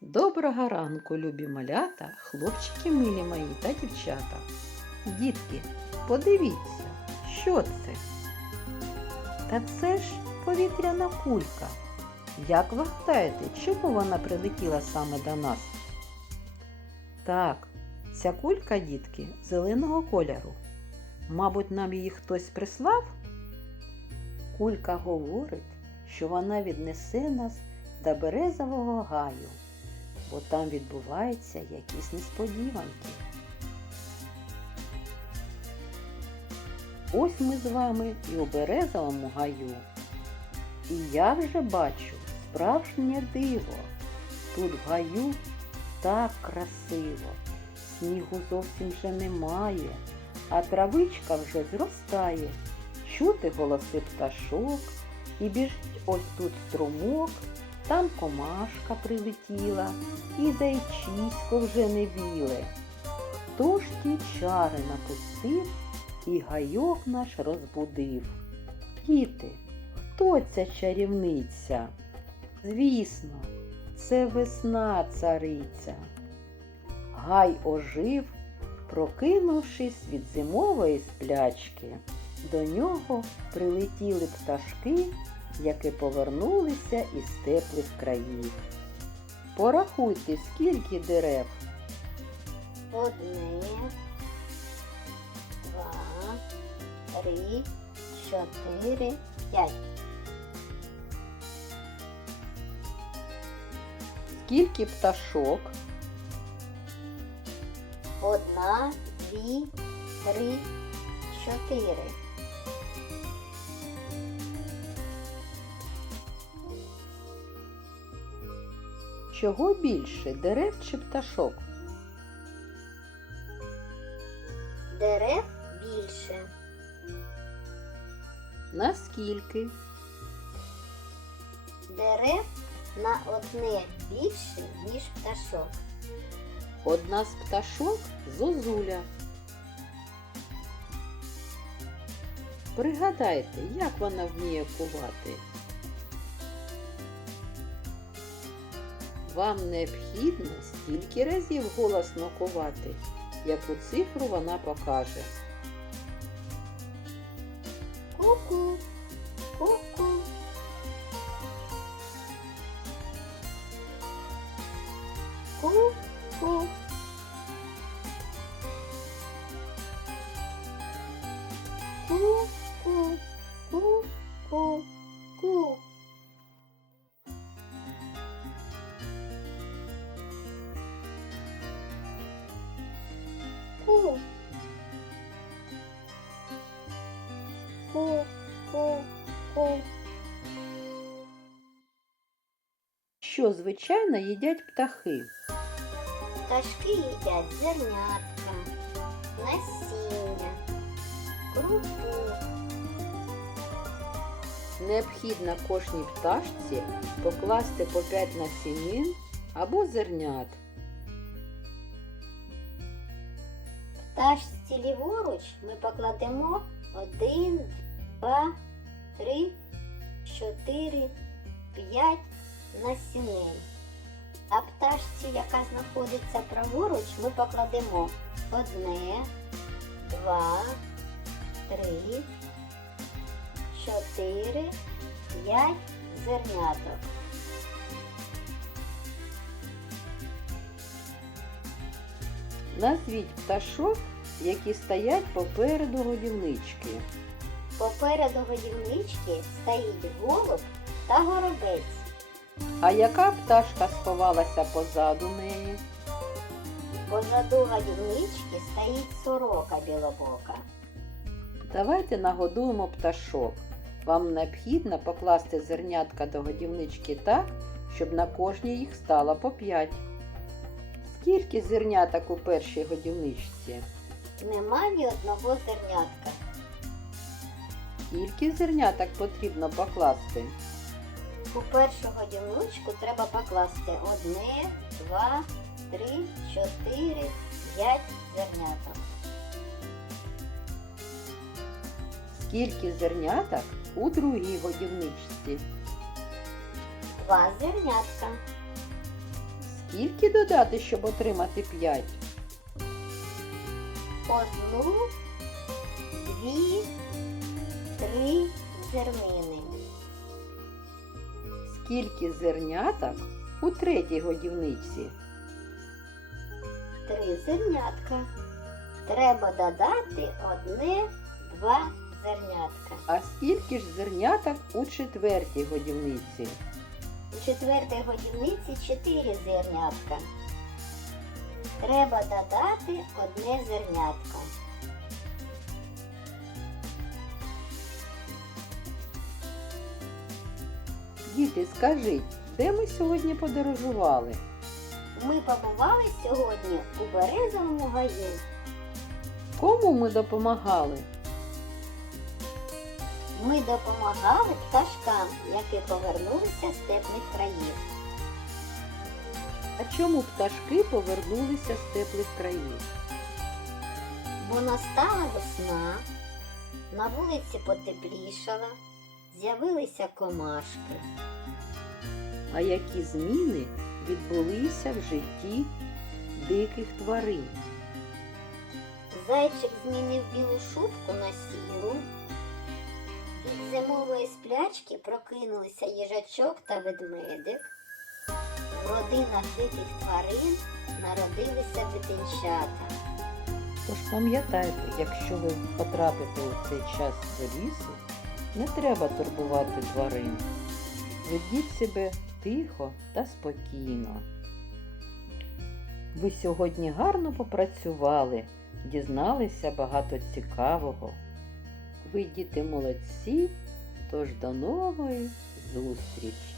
Доброго ранку, любі малята, хлопчики милі мої та дівчата. Дітки, подивіться, що це? Та це ж повітряна кулька. Як ви чому вона прилетіла саме до нас? Так, ця кулька, дітки, зеленого кольору. Мабуть, нам її хтось прислав? Кулька говорить, що вона віднесе нас до березового гаю, бо там відбуваються якісь несподіванки. Ось ми з вами і у березовому гаю. І я вже бачу справжнє диво. Тут в гаю так красиво, снігу зовсім вже немає, а травичка вже зростає. Чути голоси пташок, і біжить ось тут струмок, там комашка прилетіла, і зайчисько вже не біле. Хто ж ті чари напустив і гайок наш розбудив? Діти, хто ця чарівниця? Звісно, це весна цариця. Гай ожив, прокинувшись від зимової сплячки. До нього прилетіли пташки, які повернулися із теплих країв. Порахуйте, скільки дерев. Одне, два, три, чотири, п'ять. Скільки пташок, Одна, дві, три, чотири. Чого більше дерев чи пташок? Дерев більше. Наскільки? Дерев на одне більше, ніж пташок. Одна з пташок зозуля. Пригадайте, як вона вміє кувати. Вам необхідно стільки разів голосно кувати, яку цифру вона покаже. Що, звичайно, їдять птахи? Пташки їдять зернятка, насіння, крупу, Необхідно кожній пташці покласти по 5 насінин або зернят. пташці ліворуч ми покладемо один, два, три, чотири, п'ять насінин. А пташці, яка знаходиться праворуч, ми покладемо одне, два, три, чотири, п'ять зерняток. Назвіть пташок, які стоять попереду годівнички. Попереду годівнички стоїть голуб та горобець. А яка пташка сховалася позаду неї? Позаду годівнички стоїть сорока білобока. Давайте нагодуємо пташок. Вам необхідно покласти зернятка до годівнички так, щоб на кожній їх стало по 5. Скільки зерняток у першій годівничці? Нема ні одного зернятка. Скільки зерняток потрібно покласти? У першу годівничку треба покласти одне, два, три, чотири, п'ять зерняток. Скільки зерняток у другій годівничці? Два зернятка. скільки додати, щоб отримати 5? Одну, дві, три зернини. Скільки зерняток у третій годівниці? Три зернятка. Треба додати одне, два зернятка. А скільки ж зерняток у четвертій годівниці? У четвертій годівниці чотири зернятка. Треба додати одне зернятко. Діти, скажіть, де ми сьогодні подорожували? Ми побували сьогодні у березовому гаї. Кому ми допомагали? Ми допомагали пташкам, які повернулися з теплих країв. А чому пташки повернулися з теплих країв? Бо настала весна, на вулиці потеплішало, з'явилися комашки. А які зміни відбулися в житті диких тварин? Зайчик змінив білу шубку на сіру. Від зимової сплячки прокинулися їжачок та ведмедик. В родинах диких тварин народилися дитинчата. Тож пам'ятайте, якщо ви потрапите у цей час до лісу, не треба турбувати тварин. Ведіть себе тихо та спокійно. Ви сьогодні гарно попрацювали, дізналися багато цікавого. Ви діти молодці, тож до нової зустрічі!